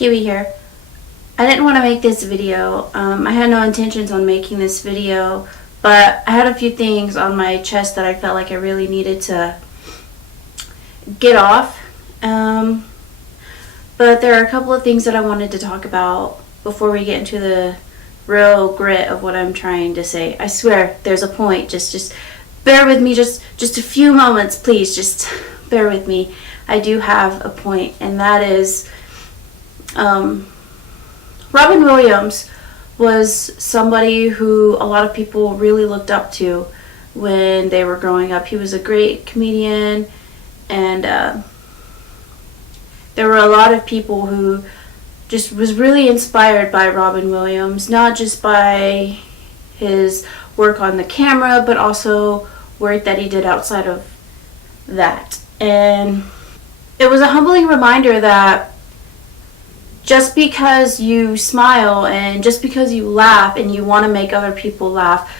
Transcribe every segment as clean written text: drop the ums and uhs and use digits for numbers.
Kiwi here. I didn't want to make this video. I had no intentions on making this video, but I had a few things on my chest that I felt like I really needed to get off. But there are a couple of things that I wanted to talk about before we get into the real grit of what I'm trying to say. I swear, there's a point. Just bear with me just a few moments, please. Just bear with me. I do have a point, and that is Robin Williams was somebody who a lot of people really looked up to when they were growing up. He was a great comedian, and there were a lot of people who just was really inspired by Robin Williams, not just by his work on the camera, but also work that he did outside of that. And it was a humbling reminder that just because you smile and just because you laugh and you want to make other people laugh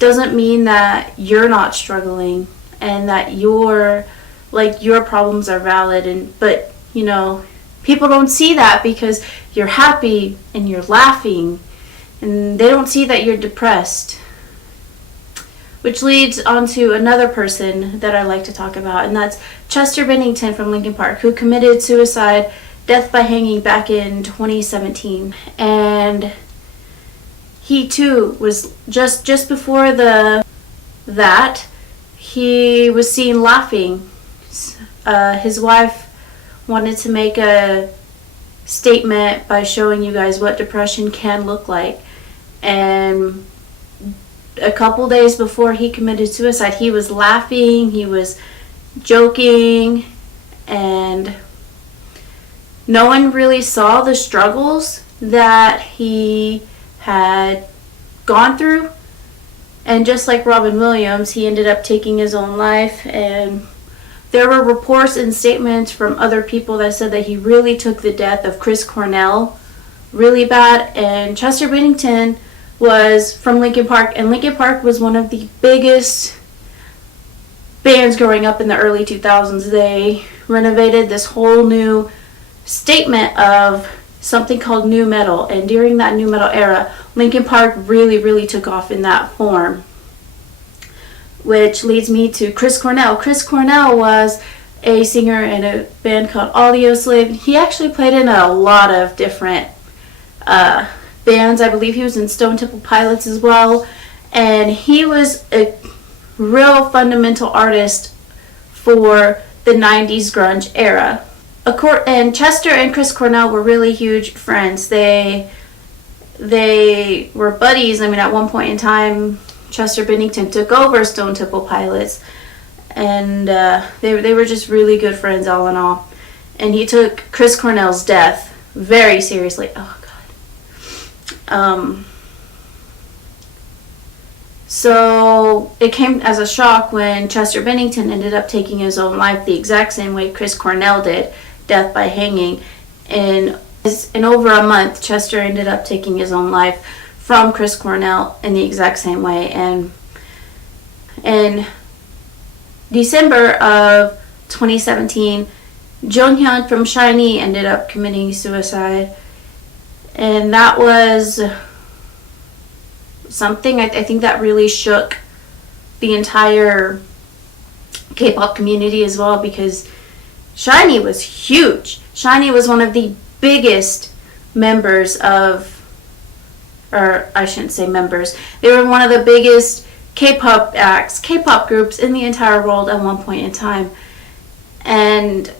doesn't mean that you're not struggling and that your problems are valid. But people don't see that because you're happy and you're laughing, and they don't see that you're depressed. Which leads on to another person that I like to talk about, and that's Chester Bennington from Linkin Park, who committed suicide, death by hanging, back in 2017. And he too was just before that he was seen laughing. His wife wanted to make a statement by showing you guys what depression can look like, and a couple days before he committed suicide, he was laughing, he was joking, and no one really saw the struggles that he had gone through. And just like Robin Williams, he ended up taking his own life, and there were reports and statements from other people that said that he really took the death of Chris Cornell really bad. And Chester Bennington was from Linkin Park, and Linkin Park was one of the biggest bands growing up in the early 2000s. They renovated this whole new statement of something called nu metal, and during that nu metal era, Linkin Park really took off in that form. Which leads me to Chris Cornell. Chris Cornell was a singer in a band called Audioslave. He actually played in a lot of different bands. I believe he was in Stone Temple Pilots as well. And he was a real fundamental artist for the 90s grunge era. And Chester and Chris Cornell were really huge friends. They were buddies. I mean, at one point in time, Chester Bennington took over Stone Temple Pilots, and they were just really good friends all in all. And he took Chris Cornell's death very seriously. Oh God. So it came as a shock when Chester Bennington ended up taking his own life the exact same way Chris Cornell did, death by hanging. In over a month, Chester ended up taking his own life from Chris Cornell in the exact same way. And in December of 2017, Jonghyun from SHINee ended up committing suicide. And that was something I think that really shook the entire K-pop community as well, because SHINee was huge. SHINee was one of the biggest members of, or I shouldn't say members, they were one of the biggest K-pop acts, K-pop groups in the entire world at one point in time. And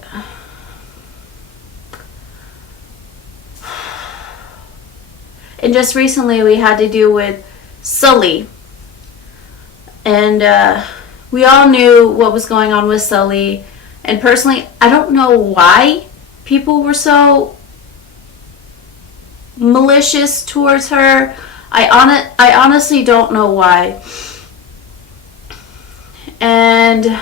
just recently we had to deal with Sulli. And we all knew what was going on with Sulli. And personally, I don't know why people were so malicious towards her. I honestly don't know why. And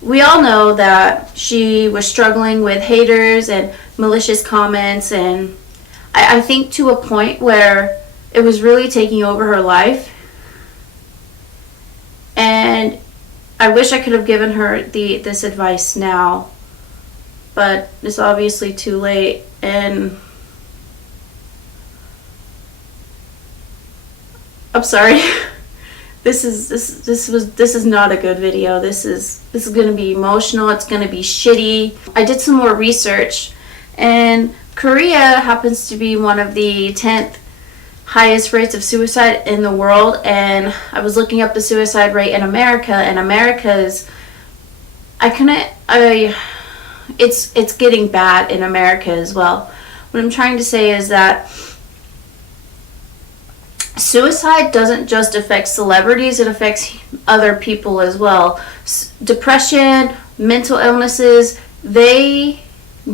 we all know that she was struggling with haters and malicious comments, and I think to a point where it was really taking over her life. And I wish I could have given her this advice now but it's obviously too late. And I'm sorry. This is not a good video. This is going to be emotional. It's going to be shitty. I did some more research, and Korea happens to be one of the 10th highest rates of suicide in the world. And I was looking up the suicide rate in America, and it's getting bad in America as well. What I'm trying to say is that suicide doesn't just affect celebrities, it affects other people as well. Depression, mental illnesses, they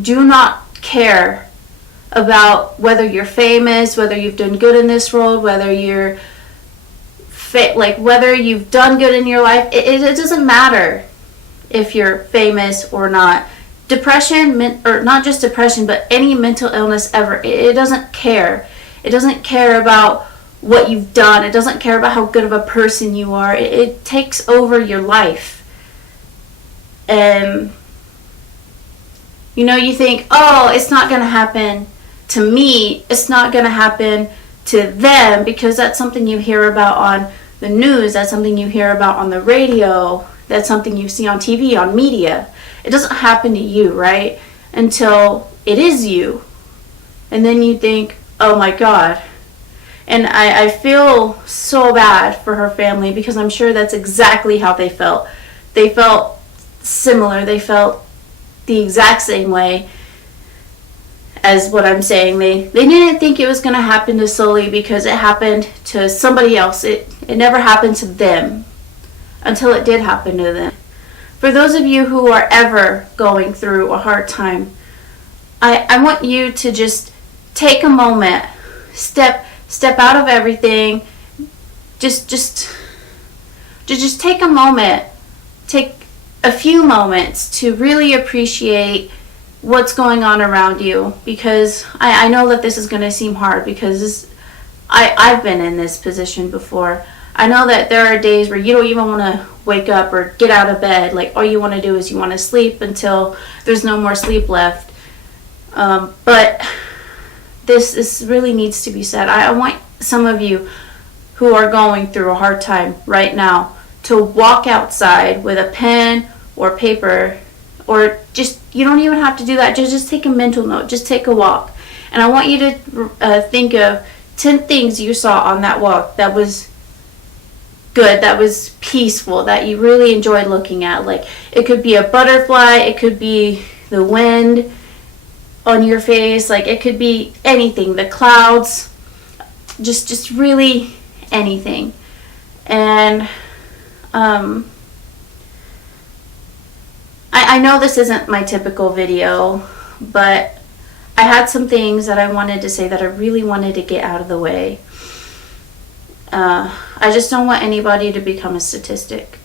do not care about whether you're famous, whether you've done good in this world, whether you're whether you've done good in your life. It doesn't matter if you're famous or not. Depression, or not just depression, but any mental illness ever, it doesn't care. It doesn't care about what you've done. It doesn't care about how good of a person you are. It takes over your life. And you think, oh, it's not going to happen to me. It's not going to happen to them, because that's something you hear about on the news. That's something you hear about on the radio. That's something you see on TV, on media. It doesn't happen to you, right? Until it is you. And then you think, oh my God. And I feel so bad for her family, because I'm sure that's exactly how they felt. They felt similar. They felt the exact same way as what I'm saying. They didn't think it was going to happen to Sulli, because it happened to somebody else. It never happened to them until it did happen to them. For those of you who are ever going through a hard time, I want you to just take a moment, step out of everything. Just take a moment, take a few moments to really appreciate what's going on around you, because I know that this is going to seem hard, because I've been in this position before. I know that there are days where you don't even want to wake up or get out of bed. Like, all you want to do is you want to sleep until there's no more sleep left. But this really needs to be said. I want some of you who are going through a hard time right now to walk outside with a pen or paper, or just, you don't even have to do that. Just take a mental note. Just take a walk. And I want you to think of 10 things you saw on that walk that was good, that was peaceful, that you really enjoyed looking at. Like, it could be a butterfly, it could be the wind on your face, like it could be anything, the clouds, just really anything. And I know this isn't my typical video, but I had some things that I wanted to say that I really wanted to get out of the way. I just don't want anybody to become a statistic.